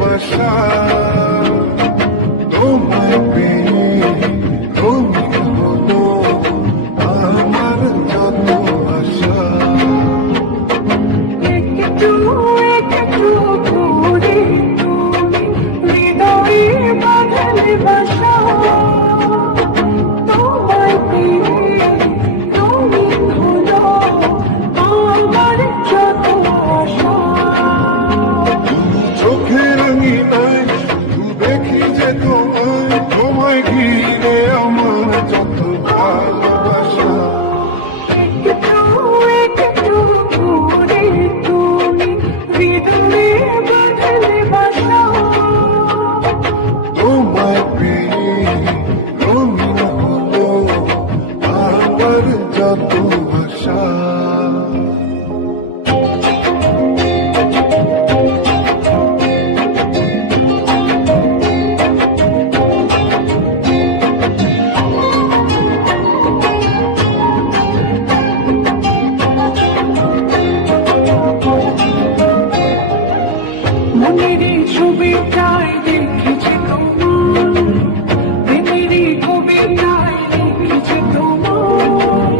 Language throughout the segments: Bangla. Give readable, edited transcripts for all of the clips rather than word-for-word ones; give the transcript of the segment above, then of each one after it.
বাসা তোমায় পেয়ে তুমি হলো আমার যত আশা। একটু একটু করে তুমি হৃদয়ে বাঁধলে বাসা, তোমায় পেয়ে তুমি হলো আমার যত আশা। চোখে রাঙিনায় শুধু দেখি যে তোমায়, তোমায় ঘিরে আমার যত ভালোবাসা। একটু একটু করে তুমি হৃদয়ে বাঁধলে বাসা, তোমায় পেয়ে রঙিন হলো আমার যত আশা। মনের ছবিটায় দেখেছি তোমার, প্রেমেরই কবিতায় লিখেছি তোমার।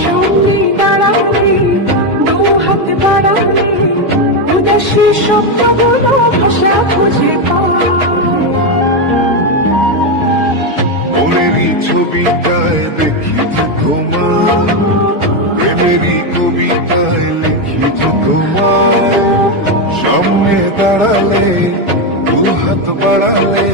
সামনে দাঁড়ালে দু হাত বাড়ালে উদাসী শব্দগুলো ভাষা খুঁজে পায়। মনেরই ছবিটায় দেখিছি তোমার, প্রেমেরই কবিতায় লিখিছি তোমার। সামনে দাঁড়ালে দু হাত বাড়ালে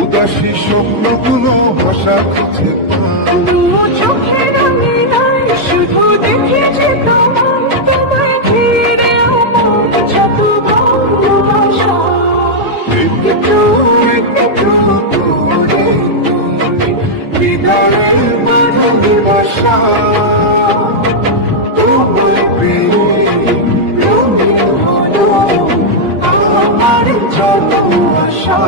উদাসী স্বপ্নগুলো ভাষা খুঁজে পায়। দু চোখের আঙিনায় শুধু দেখেছি তোমার, তোমায় ঘিরে আমার যত ভালোবাসা। একটু একটু করে তুমি হৃদয়ে বাঁধলে বাসা, তোমায় পেয়ে রঙিন হলো আমার যত আশা।